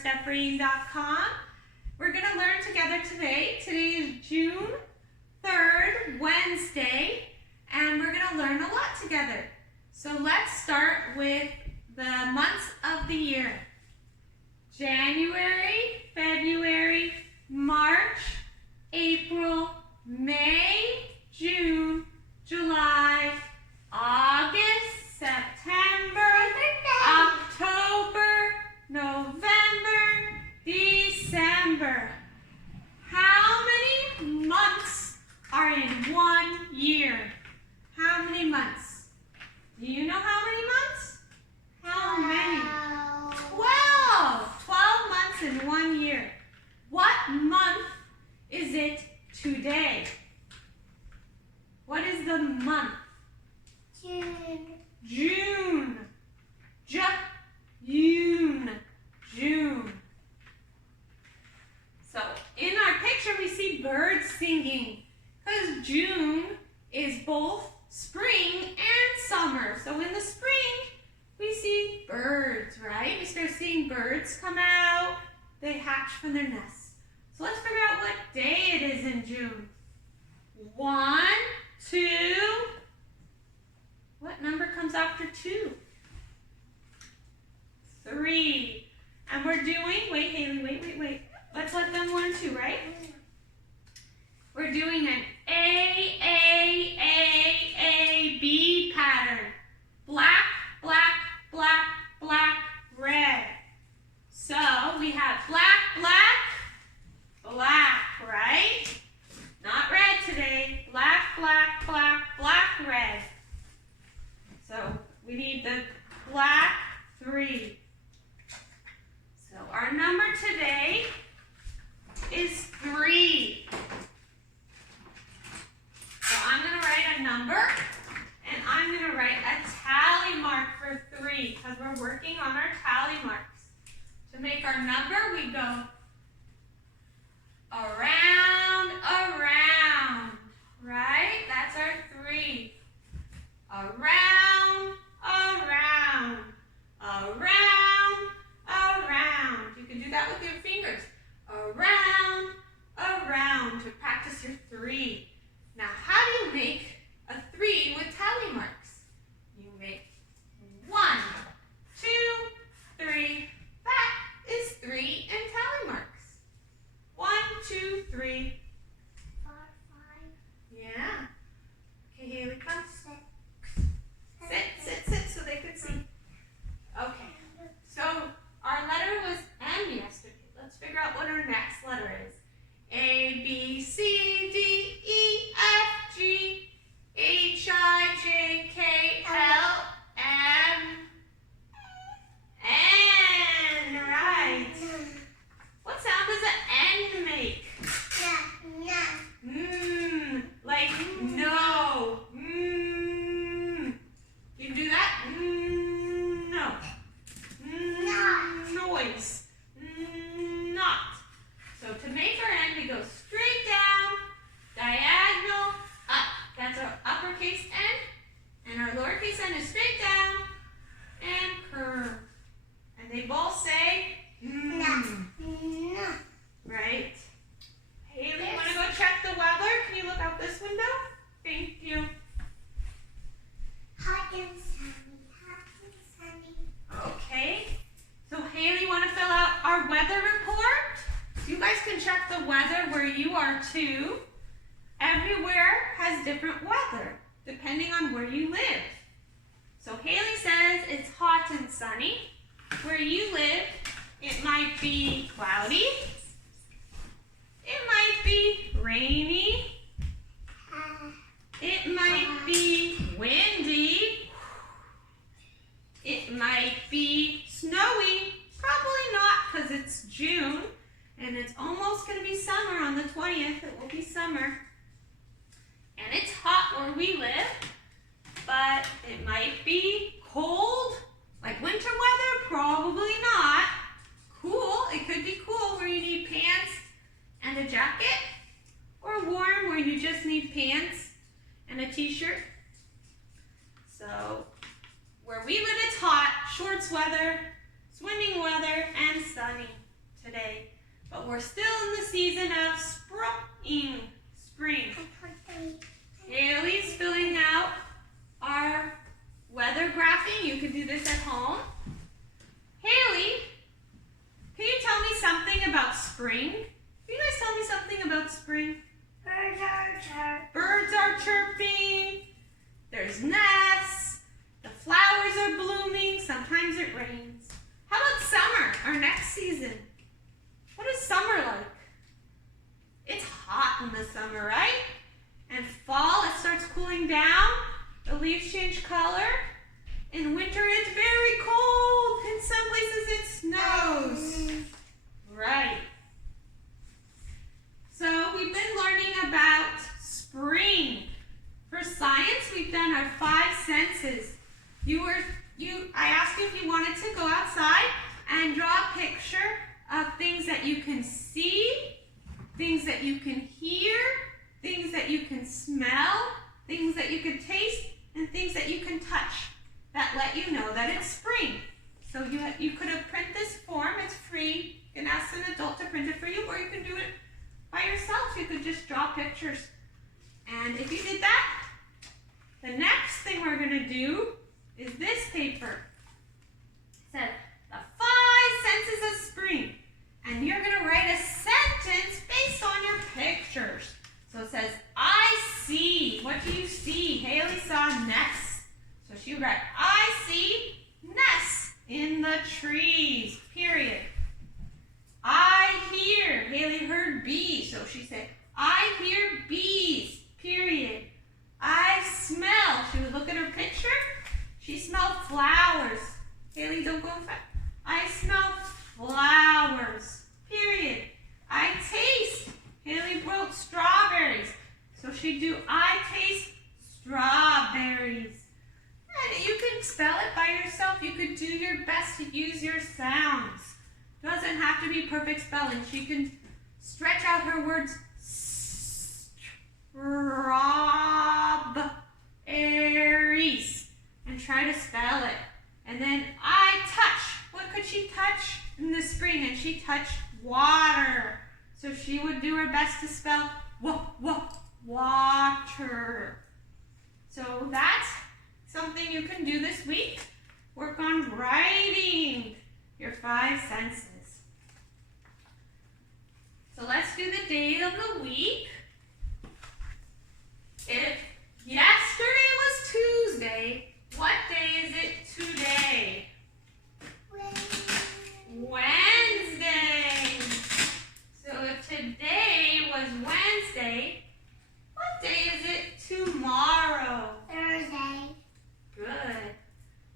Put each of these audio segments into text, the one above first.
firststepreading.com. We're going to learn together today. Today is June 3rd, Wednesday, and we're going to learn a lot together. So let's start with the months of the year. January, February, March, April, May, June, July, August, September, October, November, December. How many months are in 1 year? How many months? Do you know how many months? How many? 12. 12 months in 1 year. What month is it today? What is the month? June. June. June. June. So in our picture we see birds singing because June is both spring and summer. So in the spring we see birds, right? We start seeing birds come out. They hatch from their nests. So let's figure out what day it is in June. 1, 2. What number comes after 2? 3. And we're doing, wait Haley, wait. Let's let them learn too, right? We're doing an A, pattern. Black, black, black, black, red. So we have black, black, black, right? Not red today. Black, black, black, black, red. So we need the black 3. So our number today is 3. So I'm going to write a number and I'm going to write a tally mark for 3 because we're working on our tally marks. To make our number, we go around, around, right? That's our 3. Around, around, around, around. You can do that with your fingers. Around, around to practice your 3. Now, how do you make a 3 with tally marks? You make 1, 2, 3. That is 3 in tally marks. 1, 2, 3. 4, 5. Yeah. Okay, Haley, come. Sit so they could see. Okay. So our letter was M yesterday. Let's figure out what our next letter is. A, B, C, D, E, F, G, H, I, J, K, L, M, N. Right. What sound does an N make? Like no. You do that? No. Noise. Not. So to make our N, we go straight down, diagonal, up. That's our uppercase N. And our lowercase n is straight down and curve. And they both say right? Haley, you want to go check the weather? Can you look out this window? Thank you. Hot and sunny. Okay. So Haley, want to fill out our weather report? You guys can check the weather where you are too. Everywhere has different weather depending on where you live. So Haley says it's hot and sunny. Where you live, it might be cloudy. It might be rainy. It might be windy. It might be snowy. Probably not because it's June and it's almost going to be summer on the 20th. It will be summer. And it's hot where we live, but it might be cold. Like winter weather? Probably not. Cool. It could be cool where you need pants and a jacket, or warm where you just need pants and a t-shirt. So where we live it's hot, shorts weather, swimming weather, and sunny. today, but we're still in the season of spring. Haley's filling out our weather graphing. You can do this at home. Haley, can you tell me something about spring? Can you guys tell me something about spring? Birds are chirping. Birds are chirping. There's nests. The flowers are blooming. Sometimes it rains. How about summer, our next season? What is summer like? It's hot in the summer, right? And fall, it starts cooling down. The leaves change color. In winter, it's very cold. In some places, it snows. Right. So we've been learning about spring. For science, we've done our 5 senses. I asked you if you wanted to go outside and draw a picture of things that you can see, things that you can hear, things that you can smell, things that you can taste, and things that you can touch that let you know that it's spring. So you could have printed this form. It's free. You can ask an adult to print it for you, or you can do it by yourself. You could just draw pictures. And if you did that, the next thing we're going to do is this paper. It said, the 5 senses of spring. And you're going to write a sentence based on your pictures. So it says, I see. What do you see? Haley saw nests. So she would write, I see nests in the trees, period. I hear. Haley heard bees. So she said, I hear bees, period. I smell. She would look at her picture. She smelled flowers. Haley, don't go fast. I smell flowers, period. I taste. Haley wrote strawberries. So she'd do, I taste strawberries. And you can spell it by yourself. You could do your best to use your sounds. Doesn't have to be perfect spelling. She can stretch out her words. Strawberries. And try to spell it. And then I touch. What could she touch in the spring? And she touched water. So she would do her best to spell water. So that's something you can do this week. Work on writing your 5 senses. So let's do the day of the week. If yesterday was Tuesday, what day is it today? Wednesday. So if today was Wednesday, what day is it tomorrow? Thursday. Good.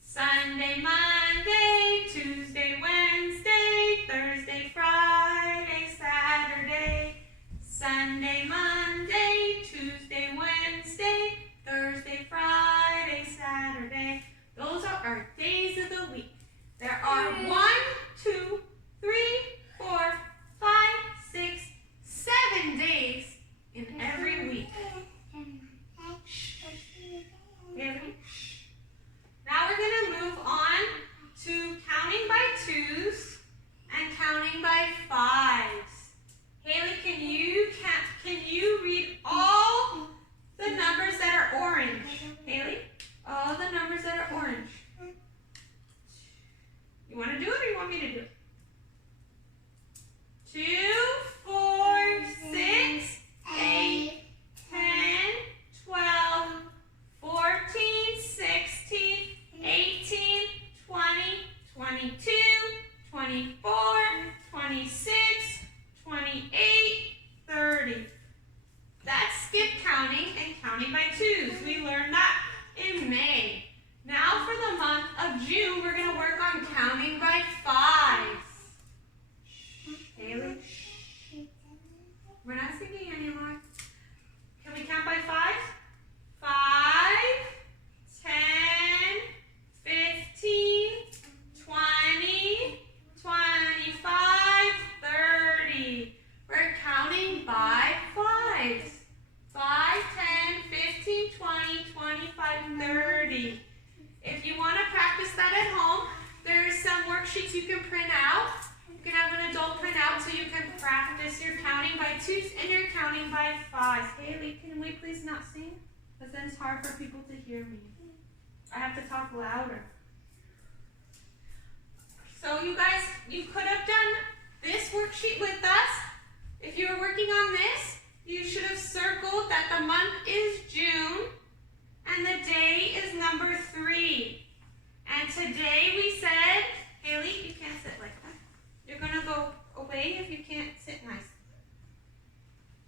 Sunday, Monday, Tuesday, Wednesday, Thursday, Friday, Saturday, Sunday, Monday, Tuesday, Wednesday, Thursday, Friday, Saturday. Those are our days of the week. There are 1, 2, 3, 4, 5, 6, 7 days in every week. Haley? Now we're going to move on to counting by 2s and counting by 5s. Haley, can you read all the numbers that are orange? Haley, all the numbers that are orange. You want to do it or you want me to do it? 2, 4, 6, 8, 10, 12, 14, 16, 18, 20, 22, 24, 26, 28, 30. That's skip counting and counting by 2s. We learned that in May. Now for the month of June, we're going to work on counting by 5s. Haley? We're not singing anymore. Can we count by 5s? 5, 10, 15, 20, 25, 30. We're counting by 5s. 5, 10, 15, 20, 25, 30. If you want to practice that at home, there's some worksheets you can because then it's hard for people to hear me. I have to talk louder. So you guys, you could have done this worksheet with us. If you were working on this, you should have circled that the month is June and the day is number 3. And today we said, Haley, you can't sit like that. You're gonna go away if you can't sit nice.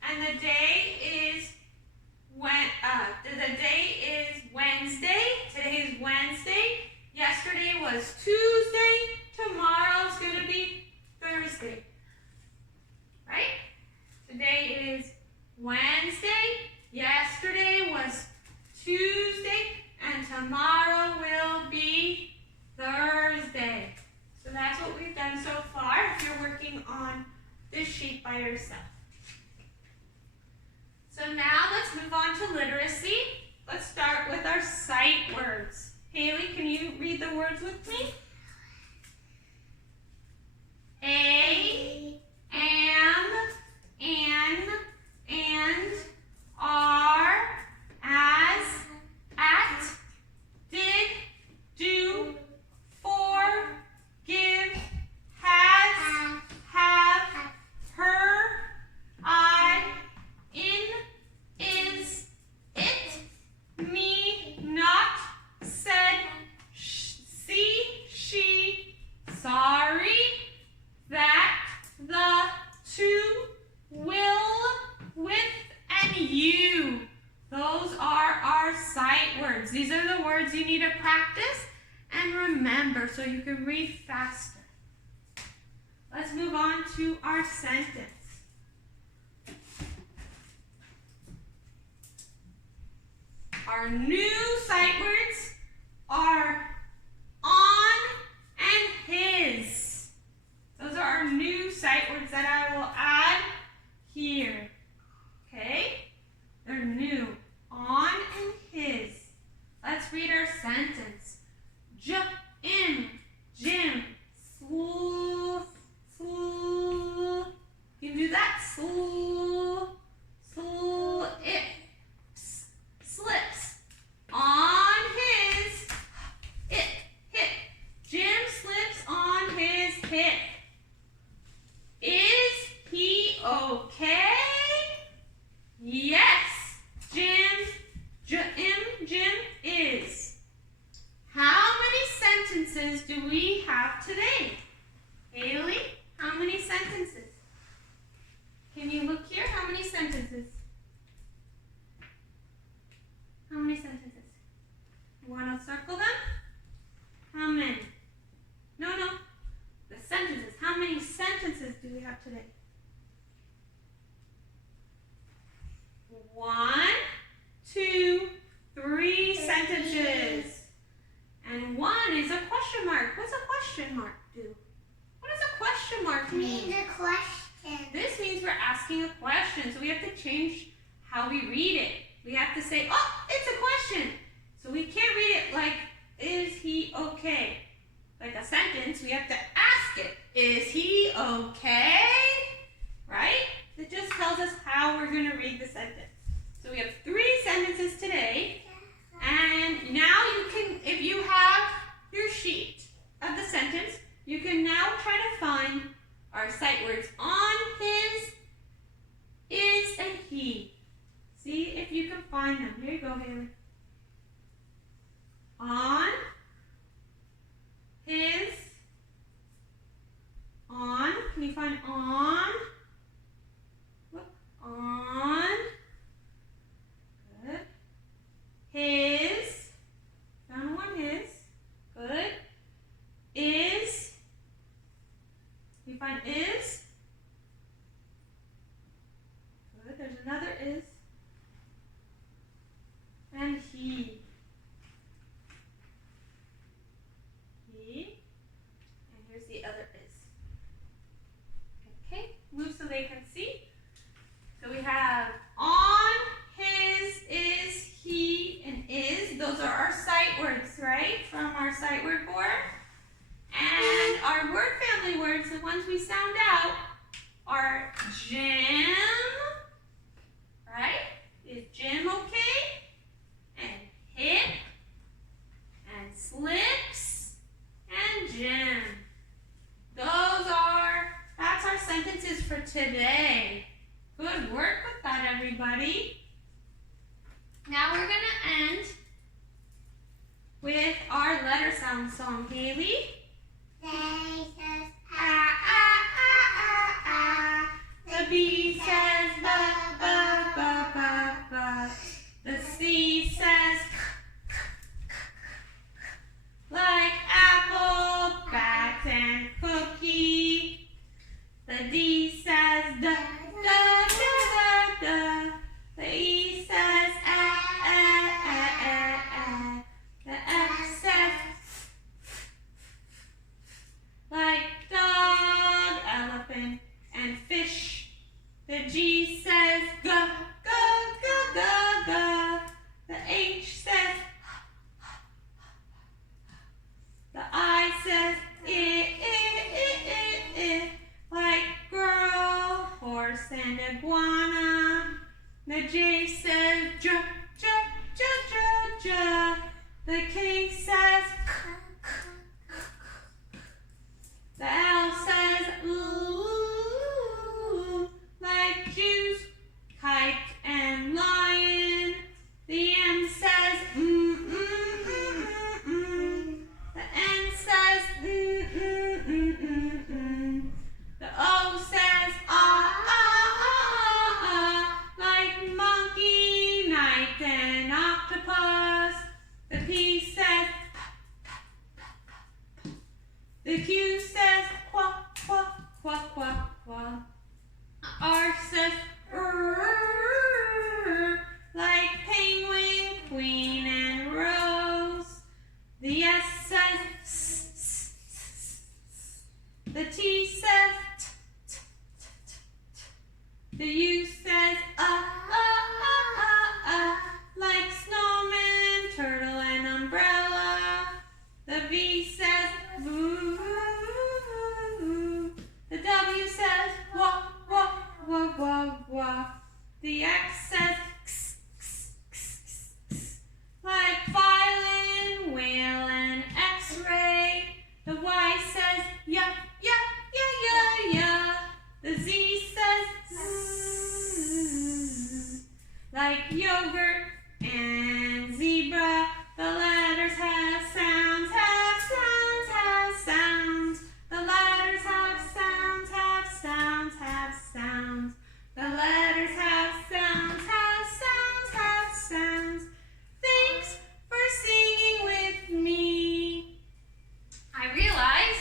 And the day is Wednesday. Today is Wednesday. Yesterday was Tuesday. Tomorrow's gonna be Thursday. Right? Today is Wednesday. Yesterday was Tuesday. And tomorrow will be Thursday. So that's what we've done so far if you're working on this sheet by yourself. So now let's move on to literacy. Let's start with our sight words. Haley, can you read the words with me? A, am, an, and, are, as, at, did, do, for, give, has, have, her, I, in, is, it, me, not, said, see, she, sorry, that, the, to, will, with, and you. Those are our sight words. These are the words you need to practice and remember so you can read faster. Let's move on to our sentence. Our new sight words are on and his. Those are our new sight words that I will add here. Okay? They're new. On and his. Let's read our sentence. In, Jim, sleuth, you can do that. It, slips. On his, hip. Jim slips on his hip. Is he okay? Yes, Jim is. How many sentences do we have today? Haley, how many sentences? Can you look here? How many sentences? How many sentences? You want to circle them? How many? No. The sentences. How many sentences do we have today? 1, 2, 3 sentences. And 1 is a question mark. What's a question mark do? What does a question mark mean? Means a question. This means we're asking a question. So we have to change how we read it. We have to say, oh, it's a question. So we can't read it like, is he okay? Like a sentence, we have to ask it. Is he okay? Right? It just tells us how we're going to read the sentence. So we have 3 sentences today. And now you can, if you have your sheet of the sentence, you can now try to find our sight words on, his, is, and he. See if you can find them. Here you go, Haley. On, his, on. Can you find on? Look, on. Good. His. Found one, his. Good. Is. Can you find is? Good. There's another is. And he. And here's the other is. Okay, move so they can see. So we have on, his, is, he, and is. Those are our sight words, right? From our sight word board. And our word family words, the ones we sound out, are Jim, right? Is Jim okay? U says quack, quack, quack, quack, quack. R says like penguin, queen, and rose. The S says the T says the U says like snowman, turtle, and umbrella. The V says voo. The W says wah, wah, wah, wah, wah. The X says like violin, whale, and X-ray. The Y says yeah, yeah, yeah, yeah, yeah. The Z says zzz, like yogurt and zebra. The letters have sounds, have sounds, have sounds. The letters have sounds, have sounds, have sounds. The letters have sounds, have sounds, have sounds. Thanks for singing with me. I realize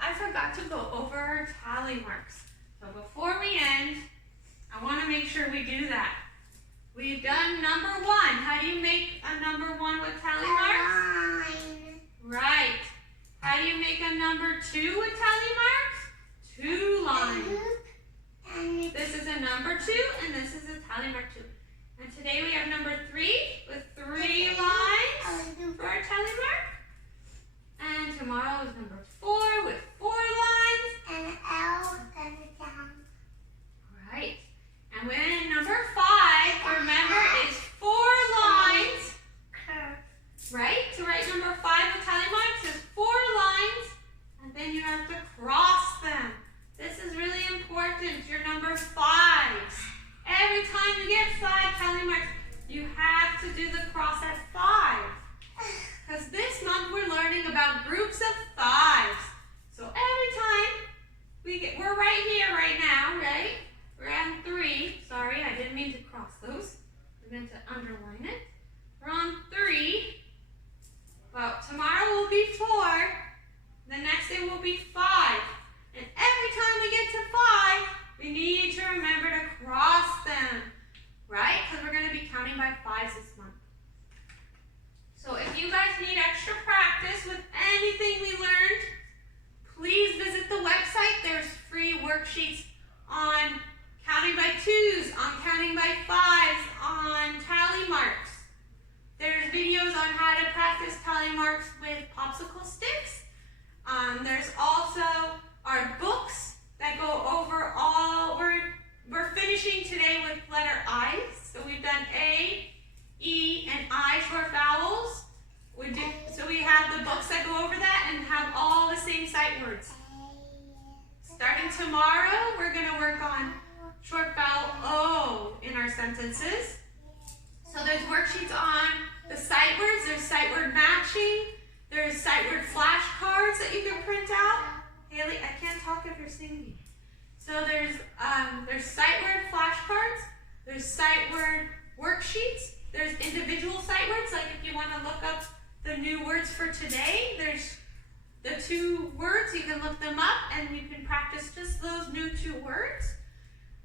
I forgot to go over our tally marks. So before we end, I want to make sure we do that. We've done number 1. How do you make a number 1 with tally marks? Right. How do you make a number 2 with tally marks? 2 lines. This is a number 2 and this is a tally mark 2. And today we have number 3 with 3 lines for our tally mark. And tomorrow is number 4 with 4 lines. And an L and a down. Right. And when number 5, remember, is 4 lines. Right? To write number 5 with tally marks is 4 lines. And then you have to cross them. This is really important. Your number 5s. Every time you get 5 tally marks, you have to do the cross at 5. Because this month we're learning about groups of 5s. So every time we're right here right now, right? We're on 3. Sorry, I didn't mean to cross those. I meant to underline it. We're on 3. Well, tomorrow will be 4. The next day will be 5. And every time we get to 5, we need to remember to cross them, right? Because we're going to be counting by 5s this month. So if you guys need extra practice with anything we learned, please visit the website. There's free worksheets on counting by 2s, on counting by 5s, on tally marks. There's videos on how to practice tally marks with popsicle sticks. There's also our books that go over all, we're finishing today with letter I. So we've done A, E, and I short vowels. So we have the books that go over that and have all the same sight words. Starting tomorrow, we're going to work on short vowel O in our sentences. So there's worksheets on the sight words. There's sight word matching. There's sight word flashcards that you can print out. Haley, I can't talk if you're singing. So there's sight word flashcards. There's sight word worksheets. There's individual sight words, like if you want to look up the new words for today, there's the 2 words. You can look them up and you can practice just those new 2 words.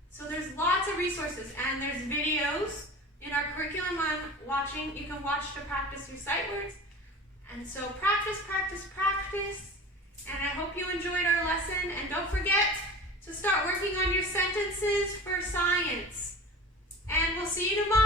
So there's lots of resources and there's videos in our curriculum you can watch to practice your sight words. And so practice, practice, practice. And I hope you enjoyed our lesson. And don't forget to start working on your sentences for science. And we'll see you tomorrow.